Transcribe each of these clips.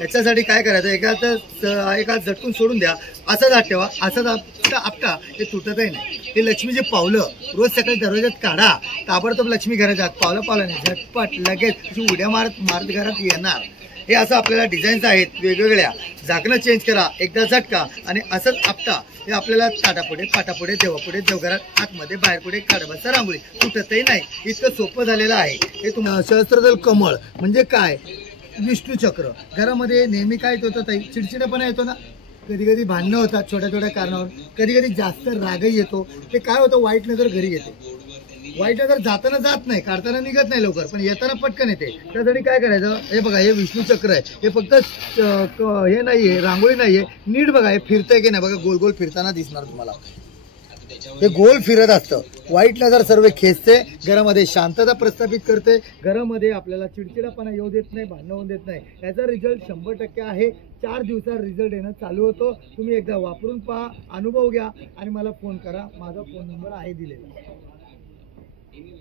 याच्यासाठी काय करायचं, एका झटकून सोडून द्या, असाच हात ठेवा, असाच आपटा, हे तुटतही नाही. हे लक्ष्मीचे पावलं रोज सकाळी दरवाजात काढा, ताबडतोब लक्ष्मी घरात पावलं झटपट लगेच उड्या मारत घरात येणार. हे असं आपल्याला डिझाईन्स आहेत वेगवेगळ्या. झाकणं चेंज करा, एकदा झटका आणि असंच आपटा. हे आपल्याला ताटापुढे, पाटापुढे, देवापुढे, देवघरात आतमध्ये, बाहेर पुढे काढायचं रांगोळी तुटतही नाही. इतकं सोपं झालेलं आहे हे. तुम्हाला सहस्त्रदल कमळ म्हणजे काय, विष्णू चक्र. घरामध्ये नेहमी काय होतं ताई, चिडचिडपणा येतो ना, कधी कधी भांडणं होतात छोट्या छोट्या कारणावर, कधी कधी जास्त रागही येतो. ते काय होतं, वाईट नजर घरी येते. वाईट नजर जाताना जात नाही, काढताना निघत नाही लवकर, पण येताना पटकन येते. त्यासाठी काय करायचं, हे बघा, हे विष्णू चक्र आहे. हे फक्त हे नाहीये, रांगोळी नाहीये, नीट बघा हे फिरतंय की नाही बघा, गोल गोल फिरताना दिसणार तुम्हाला. हे गोल फिरत असतं. वाईट नजर सर्व खेचते, घरामध्ये शांतता प्रस्थापित करते, घरामध्ये आपल्याला चिडचिडापणा येऊ देत नाही, भांडण होऊ देत नाही. याचा रिझल्ट 100% आहे. 4 दिवसात रिझल्ट येणं चालू होतो. तुम्ही एकदा वापरून पहा, अनुभव घ्या आणि मला फोन करा. माझा फोन नंबर आहे दिलेला.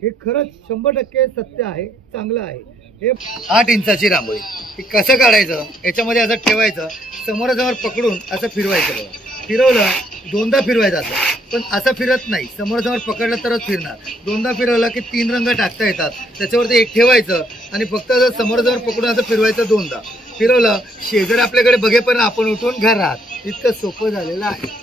हे खरंच 100% सत्य आहे, चांगलं आहे. हे 8 इंचाची रांगोळी. हे कसं काढायचं, याच्यामध्ये असं ठेवायचं, समोरासमोर पकडून असं फिरवायचं. बघा, फिरवलं, दोनदा फिरवायचं असं, पण असं फिरत नाही, समोरासमोर पकडलं तरच फिरणार. दोनदा फिरवलं की 3 रंग टाकता येतात. त्याच्यावरती एक ठेवायचं आणि फक्त समोरासमोर पकडून असं फिरवायचं. दोनदा फिरवलं, शेजारी आपल्याकडे बघेपर्यंत आपण उठून घरात. इतकं सोपं झालेलं आहे.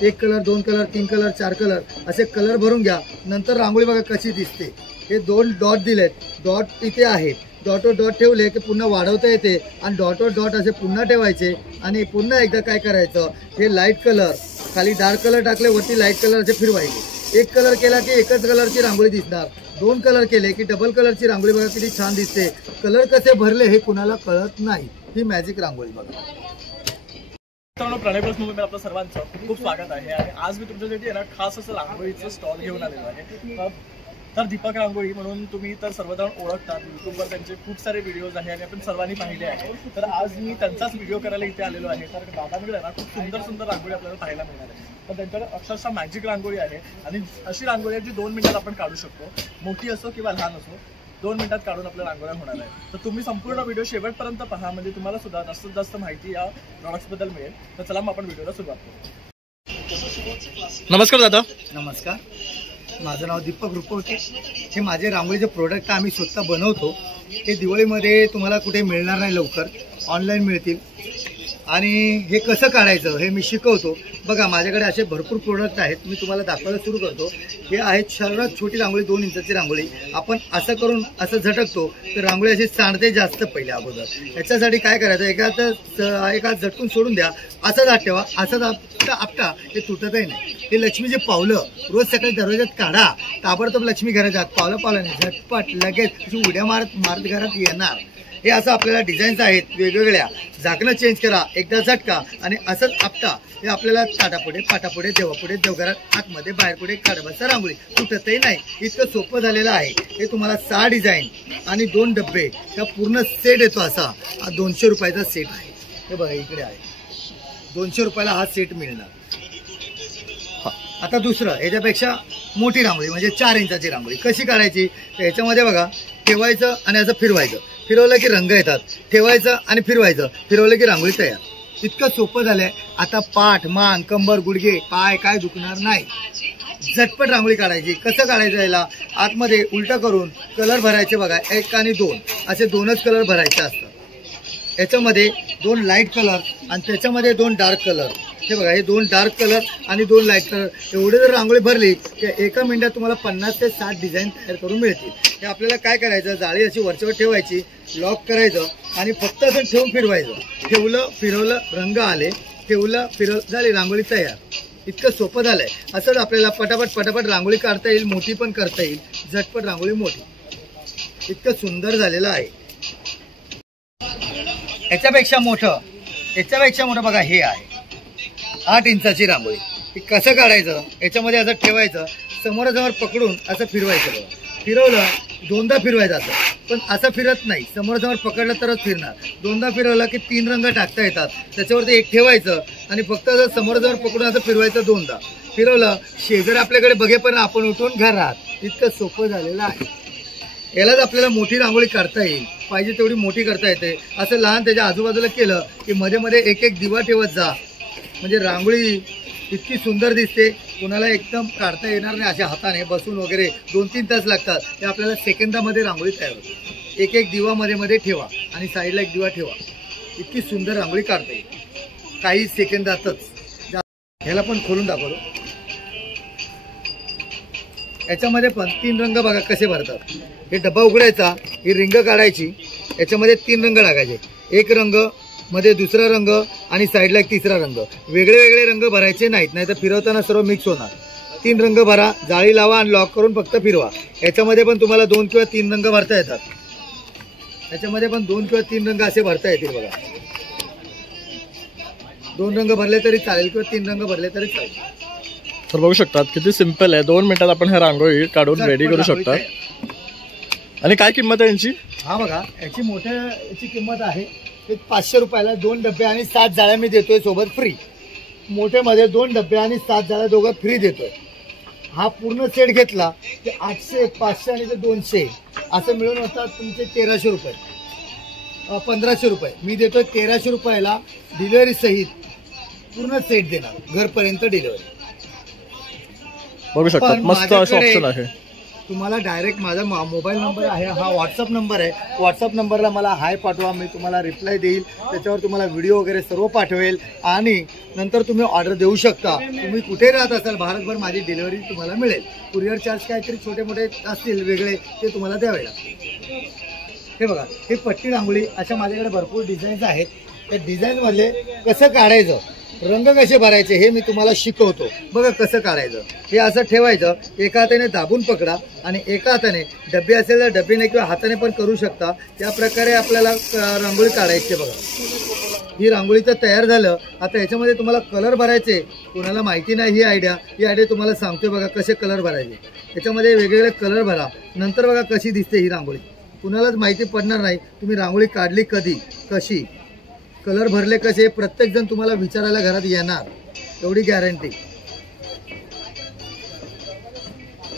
1 कलर, 2 कलर, 3 कलर, 4 कलर असे कलर भरून घ्या. नंतर रांगोळी बघा कशी दिसते. हे 2 डॉट दिलेत, डॉट इथे आहेत. डॉटवर डॉट ठेवले की पुन्हा वाढवता येते आणि डॉटवर डॉट असे पुन्हा ठेवायचे आणि पुन्हा एकदा काय करायचं, हे लाईट कलर, खाली डार्क कलर टाकले, वरती लाईट कलर असे फिरवायचे. 1 कलर केला की एकच कलरची रांगोळी दिसणार. 2 कलर केले की डबल कलरची रांगोळी बघा किती छान दिसते. कलर कसे भरले हे कुणाला कळत नाही. ही मॅजिक रांगोळी बघा. प्रणय प्लस मध्ये आपलं सर्वांचं खूप खूप स्वागत आहे. आणि आज मी तुमच्यासाठी ना खास असं रांगोळीचं स्टॉल घेऊन आलेलो आहे. तर दीपक रांगोळी म्हणून तुम्ही तर सर्वजण ओळखतात, यूट्यूबवर त्यांचे खूप सारे व्हिडिओज आहे आणि आपण सर्वांनी पाहिले आहे. तर आज मी त्यांचाच व्हिडिओ करायला इथे आलेलो आहे. तर दादांकडे ना खूप सुंदर सुंदर रांगोळी आपल्याला पाहायला मिळणार आहे. तर त्यांच्याकडे अक्षरशः मॅजिक रांगोळी आहे आणि अशी रांगोळी आहे जी 2 मिनिटात आपण काढू शकतो. मोठी असो किंवा लहान असो, 2 मिनिटात काढून आपल्या रांगोळ्या होणार आहे. तर तुम्ही संपूर्ण व्हिडिओ शेवटपर्यंत पहा, म्हणजे तुम्हाला सुद्धा जास्तीत जास्त माहिती या प्रॉडक्ट्सबद्दल मिळेल. तर चला मग आपण व्हिडिओला सुरुवात करू. नमस्कार दादा. नमस्कार, माझं नाव दीपक रुपवते. हे माझे रांगोळीचे प्रोडक्ट आम्ही स्वतः बनवतो. हे दिवाळीमध्ये तुम्हाला कुठे मिळणार नाही, लवकर ऑनलाईन मिळतील. आणि हे कसं काढायचं हे मी शिकवतो. बघा, माझ्याकडे असे भरपूर प्रोडक्ट आहेत, मी तुम्हाला दाखवायला सुरू करतो. हे आहेत सर्वात छोटी रांगोळी, 2 इंचाची रांगोळी. आपण असं करून असं झटकतो तर रांगोळी अशी सांडते जास्त पहिले अगोदर. याच्यासाठी काय करायचं, एका झटकून सोडून द्या, असाच हात ठेवा, असाच आपटा, हे तुटतही नाही. हे लक्ष्मीचे पावलं रोज सकाळी दरवाजात काढा, ताबडतोब लक्ष्मी घरात पावलं झटपट लगेच उड्या मारत घरात येणार. हे असं आपल्याला डिझाईन्स आहेत वेगवेगळ्या. झाकणं चेंज करा, एकदा झटका आणि असंच आपटा. हे आपल्याला ताटापुढे, पाटापुढे, देवापुढे, देवघरात आतमध्ये, बाहेर पुढे काढायचं रांगोळी तुटतही नाही. इतकं सोपं झालेलं आहे. हे तुम्हाला 6 डिझाईन आणि 2 डब्बे, हा पूर्ण सेट येतो. असा 200 रुपयाचा सेट आहे. हे बघा इकडे आहे, 200 रुपयाला हा सेट मिळणार. आता दुसरं, ह्याच्यापेक्षा मोठी रांगोळी म्हणजे 4 इंचाची रांगोळी कशी काढायची. तर ह्याच्यामध्ये बघा, ठेवायचं आणि असं फिरवायचं. फिरवलं की रंग येतात. ठेवायचं आणि फिरवायचं, फिरवलं की रांगोळी तयार. इतकं सोपं झालंय. आता पाठ, मान, कंबर, गुडघे, पाय काय दुखणार नाही. झटपट रांगोळी काढायची. कसं काढायचं, याला आतमध्ये उलटा करून कलर भरायचे. बघा, 1 आणि 2 असे 2च कलर भरायचे असतात. याच्यामध्ये 2 लाईट कलर आणि त्याच्यामध्ये 2 डार्क कलर. हे बघा, हे 2 डार्क कलर आणि 2 लाईट कलर. एवढे जर रांगोळी भरली की 1 मिनिटात तुम्हाला 50 ते 60 डिझाईन तयार करून मिळतील. हे आपल्याला काय करायचं, जाळी अशी वरच्यावर ठेवायची, लॉक करायचं आणि फक्त असं ठेवून फिरवायचं. ठेवलं, फिरवलं, रंग आले, ठेवलं, फिरवलं, झाली रांगोळी तयार. इतकं सोपं झालंय. असंच आपल्याला पटापट रांगोळी काढता येईल, मोठी पण करता येईल. झटपट रांगोळी मोठी. इतकं सुंदर झालेलं आहे. याच्यापेक्षा मोठं बघा, हे आहे 8 इंचाची रांगोळी. हे कसं काढायचं, याच्यामध्ये असं ठेवायचं, समोरासमोर पकडून असं फिरवायचं. बघा, फिरवलं, 2दा फिरवायचं असं, पण असं फिरत नाही, समोरासमोर पकडलं तरच फिरणार. 2दा फिरवलं की 3 रंग टाकता येतात. त्याच्यावरती एक ठेवायचं आणि फक्त समोरासमोर पकडून असं फिरवायचं. 2दा फिरवलं, शेजारी आपल्याकडे बघेपर्यंत आपण उठून घरात. इतकं सोपं झालेलं आहे. यालाच आपल्याला मोठी रांगोळी काढता येईल. पाहिजे तेवढी मोठी करता येते. असं लहान त्याच्या आजूबाजूला केलं की मध्ये मध्ये एक एक दिवा ठेवत जा, म्हणजे रांगोळी इतकी सुंदर दिसते. कुणाला एकदम काढता येणार नाही अशा हाताने बसून वगैरे 2-3 तास लागतात, ते आपल्याला सेकंदामध्ये रांगोळी तयार होते. एक एक दिवा मध्ये मध्ये ठेवा आणि साईडला एक दिवा ठेवा, इतकी सुंदर रांगोळी काढता येईल काही सेकंदातच. ह्याला पण खोलून दाखवतो. याच्यामध्ये पण 3 रंग बघा कसे भरतात. हे डब्बा उघडायचा, ही रिंग काढायची, याच्यामध्ये 3 रंग टाकायचे. एक रंग मध्ये दुसरा रंग आणि साईडला एक तिसरा रंग. वेगळे वेगळे रंग भरायचे नाहीत, नाहीतर फिरवताना सर्व मिक्स होणार. 3 रंग भरा, जाळी लावा आणि लॉक करून फक्त फिरवा. याच्यामध्ये पण तुम्हाला 2 किंवा 3 रंग भरता येतात. याच्यामध्ये पण 2 किंवा 3 रंग असे भरता येतील बघा. 2 रंग भरले तरी चालेल किंवा 3 रंग भरले तरी चालेल. तर बघू शकतात किती सिंपल आहे. 2 मिनिटात आपण हे रांगोळी काढून रेडी करू शकता. आणि काय किंमत आहे यांची? हा बघा, याची मोठ्या याची किंमत आहे 500 रुपयाला. 2 डबे आणि 7 जाळ्या मी देतोय सोबत फ्री. मोठ्यामध्ये 2 डबे आणि 7 जाळ्या दोघं फ्री देतोय. हा पूर्ण सेट घेतला की 800, 500 आणि 200 असं मिळून होतात तुमचे 1300 रुपये, 1500 रुपये. मी देतोय 1300 रुपयाला डिलिव्हरी सहित पूर्ण सेट देणार, घरपर्यंत डिलिव्हरी. बघू शकता मस्त असं ऑप्शन आहे. तुम्हाला डायरेक्ट माझा मोबाईल नंबर आहे, हा व्हॉट्सअप नंबर आहे. व्हॉट्सअप नंबरला मला हाय पाठवा, मी तुम्हाला रिप्लाय देईल. त्याच्यावर तुम्हाला व्हिडिओ वगैरे सर्व पाठवेल आणि नंतर तुम्ही ऑर्डर देऊ शकता. तुम्ही कुठे राहत असाल भारतभर माझी डिलिव्हरी तुम्हाला मिळेल. कुरिअर चार्ज काहीतरी छोटे मोठे असतील वेगळे, ते तुम्हाला द्यावे लागतील. हे बघा, हे पट्टी रांगोळी अशा माझ्याकडे भरपूर डिझाईन्स आहेत. त्या डिझाईनमधले कसं काढायचं, रंग कसे भरायचे हे मी तुम्हाला शिकवतो. बघा कसं काढायचं. हे असं ठेवायचं, एका हाताने दाबून पकडा आणि एका हाताने डबे असेल तर डबीने किंवा हाताने पण करू शकता. त्या प्रकारे आपल्याला रांगोळी काढायची. बघा, ही रांगोळी तर तयार झालं. आता याच्यामध्ये तुम्हाला कलर भरायचे. कोणाला माहिती नाही ही आयडिया तुम्हाला सांगतोय. बघा कसे कलर भरायचे. याच्यामध्ये वेगवेगळे कलर भरा. नंतर बघा कशी दिसते ही रांगोळी. कुणालाच माहिती पडणार नाही तुम्ही रांगोळी काढली कधी, कशी, कलर भरले कसे. प्रत्येक जण तुम्हाला विचारायला घरात येणार, एवढी गॅरंटी.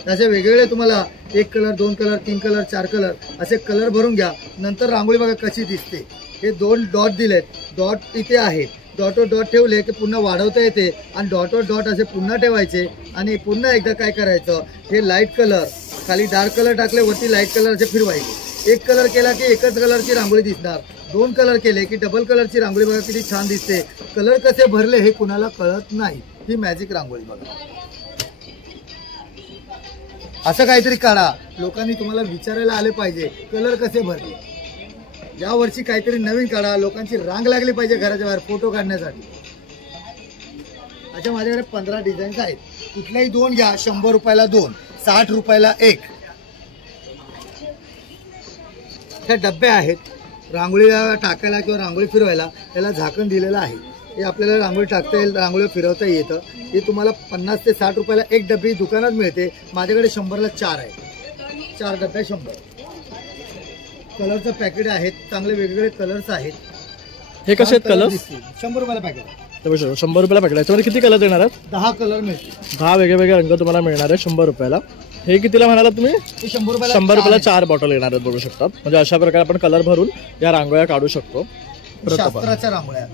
असे वेगवेगळे तुम्हाला 1 कलर, 2 कलर, 3 कलर, 4 कलर असे कलर भरून घ्या. नंतर रांगोळी बघा कशी दिसते. हे 2 डॉट दिलेत, डॉट इथे आहेत. डॉटवर डॉट ठेवले की पुन्हा वाढवता येते आणि डॉटवर डॉट असे पुन्हा ठेवायचे. आणि पुन्हा एकदा काय करायचं, हे लाईट कलर खाली डार्क कलर टाकले, वरती लाईट कलर असे फिरवायचे. 1 कलर केला की एकच कलरची रांगोळी दिसणार. 2 कलर केले की डबल कलरची रांगोळी बघा किती छान दिसते. कलर कसे भरले हे कुणाला कळत नाही. ही मॅजिक रांगोळी बघा. असं काहीतरी काढा, लोकांनी तुम्हाला विचारायला आले पाहिजे कलर कसे भरले. या वर्षी काहीतरी नवीन काढा, लोकांची रांग लागली पाहिजे घराच्या बाहेर फोटो काढण्यासाठी. अच्छा, माझ्याकडे 15 डिझाईन्स आहेत. कुठल्याही 2 घ्या, 100 रुपयाला 2, 60 रुपयाला 1. हे डब्बे आहेत रांगोळीला टाकायला किंवा रांगोळी फिरवायला. त्याला झाकण दिलेलं आहे. हे आपल्याला रांगोळी टाकता येईल, रांगोळी फिरवता येतं. हे तुम्हाला 50 ते 60 रुपयाला 1 डबी दुकानात मिळते. माझ्याकडे 100ला 4 आहे. 4 डब्या 100. कलरचं पॅकेट आहेत, चांगले वेगवेगळे कलर्स आहेत. हे कसे आहेत कलर? 100 रुपयाला पॅकेट. 100 रुपयाला पॅकेट. याच्यामध्ये किती कलर देणार आहेत? 10 कलर मिळतील. 10 वेगवेगळे रंग तुम्हाला मिळणार आहे 100 रुपयाला. हे कितीला म्हणाला तुम्ही? 100 रुपयाला 4 बॉटल येणार आहेत. बघू शकतात. म्हणजे अशा प्रकारे आपण कलर भरून या रांगोळ्या काढू शकतो. शास्त्राच्या रांगोळ्या.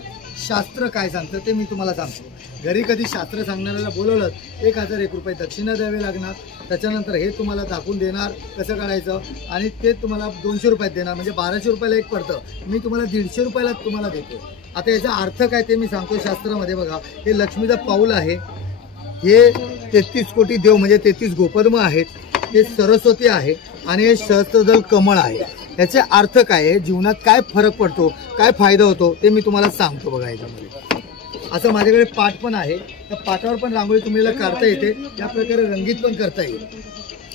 शास्त्र काय सांगतं ते मी तुम्हाला सांगतो. घरी कधी शास्त्र सांगणाऱ्याला बोलवलं 1001 रुपये दक्षिणा द्यावे लागणार. त्याच्यानंतर हे तुम्हाला दाखवून देणार कसं काढायचं आणि ते तुम्हाला 200 रुपयात देणार. म्हणजे 1200 रुपयाला एक पडतं. मी तुम्हाला 150 रुपयाला तुम्हाला देतो. आता याचा अर्थ काय ते मी सांगतो. शास्त्रामध्ये बघा, हे लक्ष्मीचं पाऊल आहे. हे 33 कोटी देव म्हणजे 33 गोपद्म आहेत. हे सरस्वती आहे आणि हे सहस्त्रदल कमळ आहे. याचे अर्थ काय आहे, जीवनात काय फरक पडतो, काय फायदा होतो ते मी तुम्हाला सांगतो. बघा याच्यामध्ये असं माझ्याकडे पाट पण आहे. त्या पाटावर पण रांगोळी तुम्हाला काढता येते. या प्रकारे रंगीत पण करता येईल.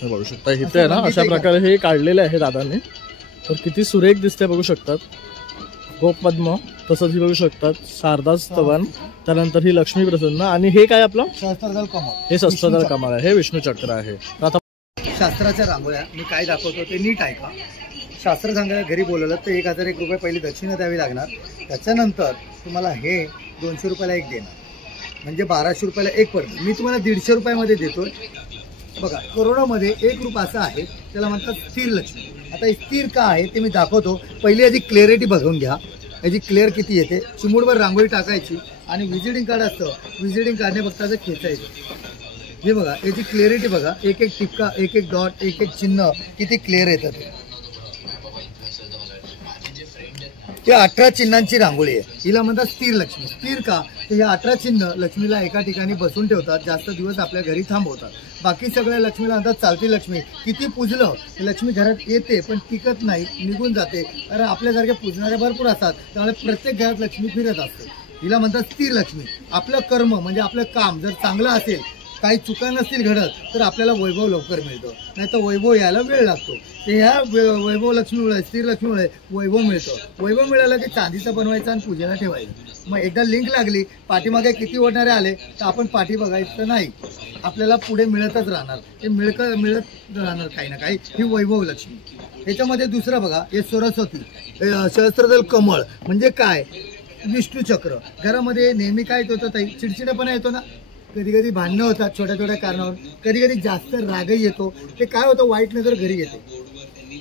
बघू शकता इथे आहे ना, अशा प्रकारे हे काढलेले आहे दादांनी. तर किती सुरेख दिसते बघू शकतात. गोपद्म, तसंच ही बघू शकतात शारदा स्तवन. त्यानंतर ही लक्ष्मी प्रसन्न आणि हे काय आपलं सहस्त्रदल कमळ. हे सहस्त्रदल कमळ आहे. हे विष्णू चक्र आहे. आता शास्त्राच्या रांगोळ्या मी काय दाखवतो ते नीट ऐका. शास्त्र सांगायला घरी बोलवलं तर 1001 रुपये पहिली दक्षिणा द्यावी लागणार. त्याच्यानंतर तुम्हाला हे 200 रुपयाला एक देणार. म्हणजे 1200 रुपयाला एक पडतं. मी तुम्हाला 150 रुपयामध्ये देतोय. बघा, करोडामध्ये 1 रूप असं आहे त्याला म्हणतात स्थिर लक्ष्मी. आता हे स्थिर का आहे ते मी दाखवतो. पहिली याची क्लिअरिटी बघून घ्या, याची क्लिअर किती येते. चिमूटभर रांगोळी टाकायची आणि व्हिजिटिंग कार्ड असतं, व्हिजिटिंग कार्डने फक्त असं खेचायचं. हे बघा याची क्लिअरिटी बघा, एक एक टिपका, एक एक डॉट, एक एक चिन्ह किती क्लिअर येतं ते. 18 चिन्हांची रांगोळी आहे. हिला म्हणतात स्थिर लक्ष्मी. स्थिर का तर हे 18 चिन्ह लक्ष्मीला एका ठिकाणी बसून ठेवतात, जास्त दिवस आपल्या घरी थांबवतात. बाकी सगळ्या लक्ष्मीला म्हणतात चालती लक्ष्मी. किती पूजलं लक्ष्मी घरात येते पण टिकत नाही, निघून जाते. कारण आपल्यासारखे पूजणारे भरपूर असतात, त्यामुळे प्रत्येक घरात लक्ष्मी फिरत असते. हिला म्हणतात स्थिर लक्ष्मी. आपलं कर्म म्हणजे आपलं काम जर चांगलं असेल, काही चुका नसतील घडत, तर आपल्याला वैभव लवकर मिळतो, नाही तर वैभव यायला वेळ लागतो. ते ह्या वैभव लक्ष्मीमुळे, स्थिर लक्ष्मीमुळे वैभव मिळतं. वैभव मिळालं की चांदीचं बनवायचं आणि पूजेला ठेवायचं. मग एकदा लिंक लागली, पाठीमागे किती ओढणारे आले तर आपण पाठी बघायचं नाही, आपल्याला पुढे मिळतच राहणार. ते मिळत राहणार काही ना काही. ही वैभव लक्ष्मी. ह्याच्यामध्ये दुसरं बघा, हे सरस्वती, सहस्त्रदल कमळ म्हणजे काय, विष्णू चक्र. घरामध्ये नेहमी काय होतं ताई, चिडचिडेपणा येतो ना, कधी कधी भांडणं होतात छोट्या छोट्या कारणावर, कधी कधी जास्त रागही येतो. ते काय होतं, वाईट नजर घरी येते.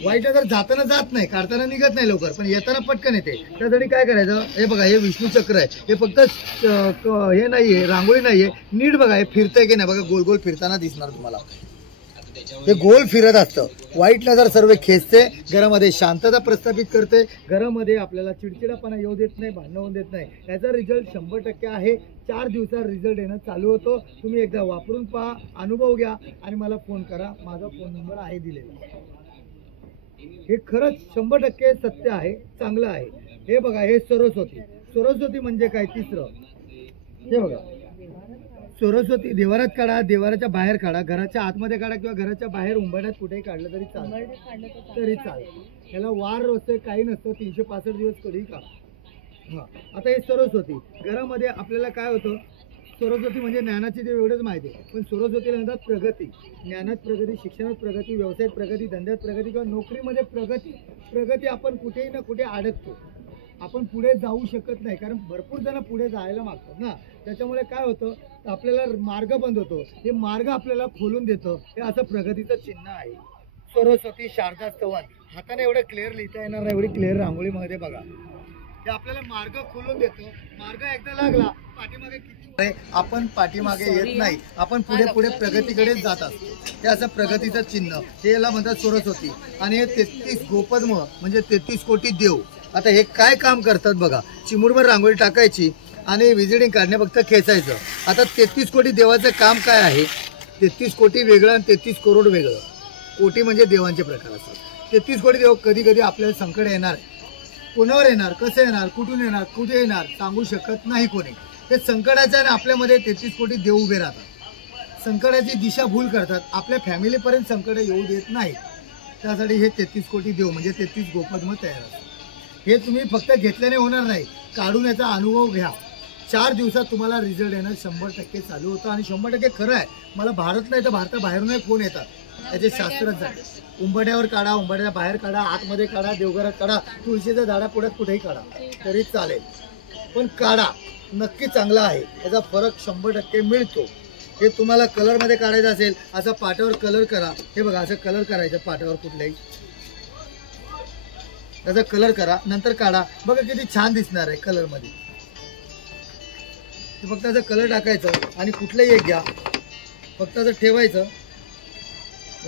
वाईट नजर जाताना जात नाही, काढताना निघत नाही लवकर, पण येताना पटकन येते. त्यासाठी काय करायचं, हे बघा हे विष्णू चक्र आहे. हे फक्त हे नाहीये, रांगोळी नाहीये, नीट बघा हे फिरतंय की नाही बघा, गोल गोल फिरताना दिसणार तुम्हाला. हे गोल फिरत असतं. वाईट नजर सर्व खेचते, घरामध्ये शांतता प्रस्थापित करते, घरामध्ये आपल्याला चिडचिडापणा येऊ देत नाही, भांडण होऊ देत नाही. याचा रिझल्ट 100% आहे. 4 दिवसात रिझल्ट येणं चालू होतो. तुम्ही एकदा वापरून पहा, अनुभव घ्या आणि मला फोन करा. माझा फोन नंबर आहे दिलेला. हे खरंच 100% सत्य आहे, चांगलं आहे. हे बघा हे सरस्वती. सरस्वती म्हणजे काय, तिसरं हे बघा, सरस्वती देवारात काढा, देवाराच्या बाहेर काढा, घराच्या आतमध्ये काढा किंवा घराच्या बाहेर उंबरठ्यात कुठेही काढलं तरी चालेल, तरी चालेल. याला वार असं काही नसतं, 365 दिवस कधी काढा. हां, आता हे सरस्वती. घरामध्ये आपल्याला काय होतं, सरस्वती म्हणजे ज्ञानाची देव एवढंच माहिती आहे, पण सरस्वतीला म्हणतात प्रगती. ज्ञानात प्रगती, शिक्षणात प्रगती, व्यवसायात प्रगती, धंद्यात प्रगती किंवा नोकरीमध्ये प्रगती. प्रगती आपण कुठेही ना कुठे अडकतो, आपण पुढे जाऊ शकत नाही, कारण भरपूर जण पुढे जायला मागतात ना. त्याच्यामुळे काय होतं, आपल्याला मार्ग बंद होतो, हे मार्ग आपल्याला खोलून देतं. हे असं प्रगतीचं चिन्ह आहे. सरस्वती शारदा चव्हाण. हाताने एवढं क्लिअर लिहिता येणार नाही, एवढी क्लिअर रांगोळीमध्ये बघा. हे आपल्याला मार्ग खोलून देतो. मार्ग एकदा लागला, पाठीमागे किती आपण पाठीमागे येत नाही, आपण पुढे पुढे प्रगतीकडे जात असतो. हे असं प्रगतीचं चिन्ह, हे याला म्हणतात सरस्वती. आणि हे 33 गोपद्म म्हणजे 33 कोटी देव. आता हे काय काम करतात बघा, चिमूटभर रांगोळी टाकायची आणि व्हिजिटिंग काढणे फक्त खेचायचं. आता 33 कोटी देवाचं काम काय आहे, 33 कोटी वेगळं आणि 33 करोड वेगळं. कोटी म्हणजे देवांचे प्रकार असतात. 33 कोटी देव. कधी कधी आपल्याला संकट येणार, कोणावर येणार, कसं येणार, कुठून येणार, कुठे येणार सांगू शकत नाही कोणी. ते संकटाच्या आणि आपल्यामध्ये 33 कोटी देव उभे राहतात. संकटाची दिशा भूल करतात, आपल्या फॅमिलीपर्यंत संकट येऊ देत नाही. त्यासाठी हे 33 कोटी देव म्हणजे 33 गोपद्म तयार असतात. हे तुम्ही फक्त घेतल्याने होणार नाही, काढून याचा अनुभव घ्या. 4 दिवसात तुम्हाला रिझल्ट येणं 100% चालू होतं. आणि 100% खरं आहे. मला भारत नाही तर भारताबाहेरूनही फोन येतात, त्याचे शास्त्रज्ञ. उंबरठ्यावर काढा, उंबरठ्या बाहेर काढा, आतमध्ये काढा, देवघरात काढा, तुळशीच्या झाडापुढ्यात कुठेही काढा तरी चालेल, पण काढा. नक्की चांगला आहे, याचा फरक 100% मिळतो. हे तुम्हाला कलरमध्ये काढायचं असेल, असं पाट्यावर कलर करा. हे बघा असं कलर करायचं पाट्यावर, कुठल्याही त्याचा कलर करा, नंतर काढा. बघा किती छान दिसणार आहे कलरमध्ये. फक्त असं कलर टाकायचं आणि कुठलंही एक घ्या, फक्त असं ठेवायचं,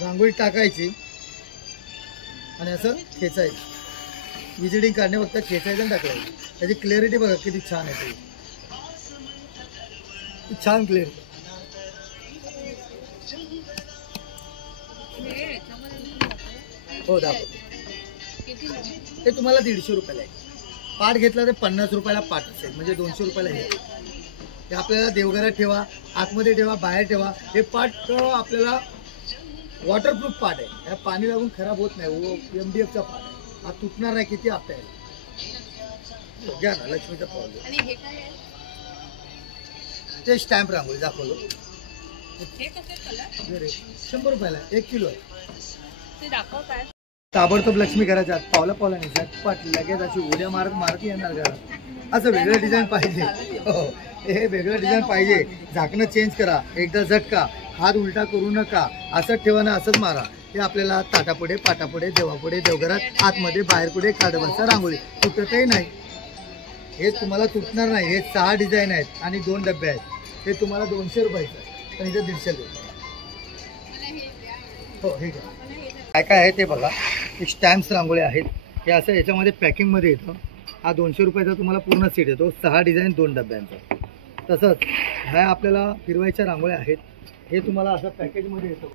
रांगोळी टाकायची आणि असं खेचायचं. व्हिजिटिंग काढणे फक्त खेचायचं आणि टाकायचं. त्याची क्लिअरिटी बघा किती छान आहे, ती छान क्लिअरिटी. हो दाखवतो. ते तुम्हाला 150 रुपयाला आहे. पाट घेतला तर 50 रुपयाला पाट असेल, म्हणजे 200 रुपयाला हे. ते आपल्याला देवघरात ठेवा, आतमध्ये ठेवा, बाहेर ठेवा. हे पाट आपल्याला वॉटरप्रूफ पाट आहे, या पाणी लागून खराब होत नाही. MDFचा पाट आहे, हा तुटणार नाही. किती आपल्या घ्या ना, लक्ष्मीचा पावलं. ते स्टॅम्प रांगोळी दाखवलं, 100 रुपयाला 1 किलो आहे. ताबडतोब लक्ष्मी घराच्या आत पावला पावला नाही, झटपट लगेच अशी उड्या मारत मारत येणार घरात. असं वेगळं डिझाईन पाहिजे. हो, हे वेगळं डिझाईन पाहिजे, झाकणं चेंज करा, एकदा झटका, हात उलटा करू नका, असंच ठेवा ना असंच मारा. हे आपल्याला ताटापुढे, पाटापुढे, देवापुढे, देवघरात, आतमध्ये, बाहेर पुढे, काढवाचा रांगोळी तुटतही नाही. हे तुम्हाला तुटणार नाही. हे 6 डिझाईन आहेत आणि 2 डबे आहेत. हे तुम्हाला 200 रुपयाचं आहे, पण इथे 150 रुपये. हो हे घ्या. काय काय आहे ते बघा. हे स्टॅम्प्स रांगोळी आहेत. हे असं याच्यामध्ये पॅकिंगमध्ये येतं. हा 200 रुपयाचा तुम्हाला पूर्ण सेट येतो, 6 डिझाईन 2 डब्यांचा. तसंच ह्या आपल्याला फिरवायच्या रांगोळ्या आहेत. हे तुम्हाला असं पॅकेजमध्ये येतं.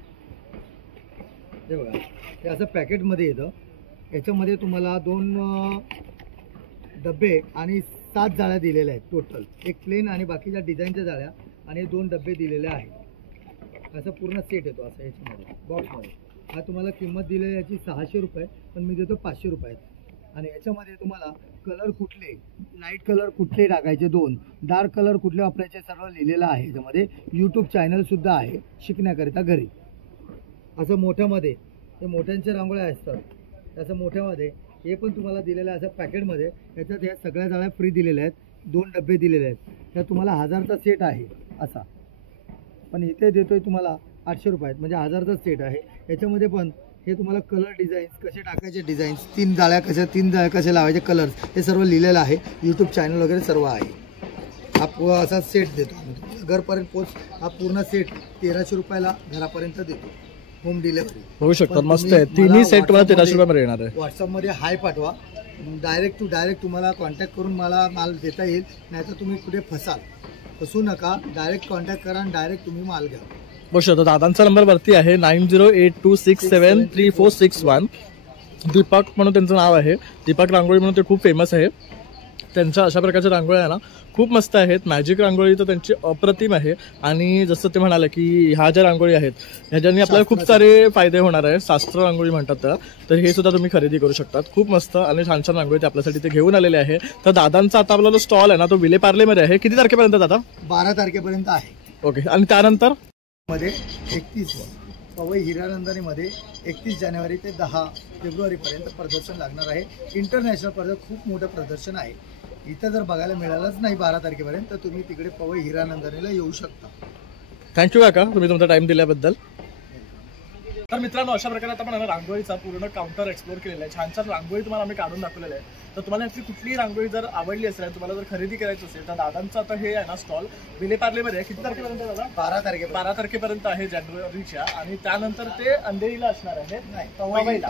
हे बघा, हे असं पॅकेटमध्ये येतं. याच्यामध्ये तुम्हाला 2 डबे आणि 7 जाळ्या दिलेल्या आहेत टोटल. एक प्लेन आणि बाकीच्या डिझाईनच्या जाळ्या आणि 2 डबे दिलेले आहेत. असं पूर्ण सेट येतो असं याच्यामध्ये बॉक्समध्ये. हा तुम्हाला किंमत दिलेली याची 600 रुपये, पण मी देतो 500 रुपयात. आणि याच्यामध्ये तुम्हाला कलर कुठले, लाईट कलर कुठले टाकायचे 2, डार्क कलर कुठले वापरायचे सर्व लिहिलेलं आहे. याच्यामध्ये यूट्यूब चॅनलसुद्धा आहे शिकण्याकरिता घरी. असं मोठ्यामध्ये हे मोठ्यांच्या रांगोळ्या असतात, तसं मोठ्यामध्ये हे पण तुम्हाला दिलेलं आहे असं पॅकेटमध्ये. याच्यात ह्या सगळ्या जाळ्या फ्री दिलेल्या आहेत, 2 डबे दिलेले आहेत. त्या तुम्हाला 1000चा सेट आहे असा, पण इथे देतोय तुम्हाला 800 रुपयात, म्हणजे 1000चा सेट आहे. याच्यामध्ये पण हे तुम्हाला कलर डिझाईन्स कसे टाकायचे, डिझाईन्स 3 जाळ्या कसे लावायचे, कलर्स हे सर्व लिहिलेलं आहे. यूट्यूब चॅनल वगैरे सर्व आहे. हा असा सेट देतो आम्ही घरपर्यंत पोच. हा पूर्ण सेट 1300 रुपयाला घरापर्यंत देतो, होम डिलिव्हरी. बघू शकता, मस्त आहे. तिन्ही सेट तुम्हाला 1300 रुपयामध्ये येणार आहे. व्हॉट्सअपमध्ये हाय पाठवा, डायरेक्ट टू डायरेक्ट तुम्हाला कॉन्टॅक्ट करून मला माल देता येईल. नाहीतर तुम्ही कुठे फसू नका. डायरेक्ट कॉन्टॅक्ट करा आणि डायरेक्ट तुम्ही माल घ्या. बघू शकता, दादांचा नंबर वरती आहे 9082673461. दीपक म्हणून त्यांचं नाव आहे. दीपक रांगोळी म्हणून ते खूप फेमस आहे. त्यांच्या अशा प्रकारच्या रांगोळ्या आहे ना खूप मस्त आहेत. मॅजिक रांगोळी तर त्यांची अप्रतिम आहे. आणि जसं ते म्हणाले की ह्या ज्या रांगोळी आहेत ह्याच्यानी आपल्याला खूप सारे फायदे होणार आहे. शास्त्र रांगोळी म्हणतात तर हे सुद्धा तुम्ही खरेदी करू शकतात. खूप मस्त आणि छान छान रांगोळी ते आपल्यासाठी ते घेऊन आलेले आहे. तर दादांचा आता आपला जो स्टॉल आहे ना तो विलेपार्लेमध्ये आहे. किती तारखेपर्यंत दादा? 12 तारखेपर्यंत आहे. ओके. आणि त्यानंतर मध्ये 31 पवई हिरानंदानीमध्ये 31 जानेवारी ते 10 फेब्रुवारीपर्यंत प्रदर्शन लागणार आहे. इंटरनॅशनल खूप मोठं प्रदर्शन आहे. इथं जर बघायला मिळालंच नाही 12 तारखेपर्यंत तर तुम्ही तिकडे पवई हिरानंदानीला येऊ शकता. थँक्यू काका, तुम्ही तुमचा टाइम दिल्याबद्दल. तर मित्रांनो, अशा प्रकारे आता आपण रांगोळीचा पूर्ण काउंटर एक्सप्लोर केलेला आहे. छान छान रांगोळी तुम्हाला आम्ही काढून दाखवलेलं आहे. तर तुम्हाला याची कुठलीही रांगोळी जर आवडली असेल, तुम्हाला जर खरेदी करायची असेल तर दादांचं आता हे आहे ना स्टॉल विलेपार्लेमध्ये आहे. किती तारखेपर्यंत दादा? 12 तारखेपर्यंत आहे जानेवारीच्या. आणि त्यानंतर ते अंधेरीला असणार आहे, पवईला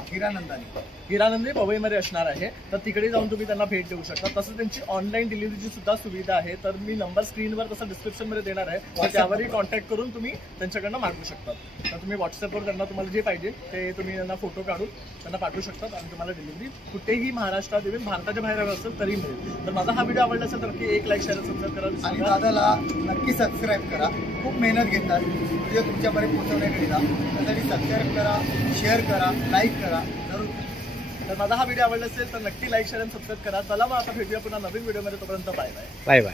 हिरानंदी पवईमध्ये असणार आहे. तर तिकडे जाऊन तुम्ही त्यांना भेट देऊ शकता. तसंच त्यांची ऑनलाईन डिलिव्हरीची सुद्धा सुविधा आहे. तर मी नंबर स्क्रीनवर तसं डिस्क्रिप्शनमध्ये देणार आहे, तर त्यावरही कॉन्टॅक्ट करून तुम्ही त्यांच्याकडनं मागवू शकता. तर तुम्ही व्हॉट्सअपवर त्यांना तुम्हाला जे पाहिजे ते तुम्ही त्यांना फोटो काढून त्यांना पाठवू शकतात आणि तुम्हाला डिलिव्हरी कुठेही महाराष्ट्रात इव्हन भारताच्या बाहेर हवं असेल तरी मिळेल. तर माझा हा व्हिडिओ आवडला असेल तर नक्की 1 लाईक शेअर सबस्क्राईब करा आणि दादाला नक्की सबस्क्राईब करा. खूप मेहनत घेतात व्हिडिओ तुमच्यापर्यंत पोहोचवण्याकरिता. त्यासाठी सबस्क्राईब करा, शेअर करा, लाईक करा जरूर. तर माझा हा व्हिडिओ आवडला असेल तर नक्की लाईक शेअर आणि सबस्क्राईब करा. चला मग आता भेटूया पुन्हा नवीन व्हिडिओमध्ये. तोपर्यंत बाय बाय. Bye bye.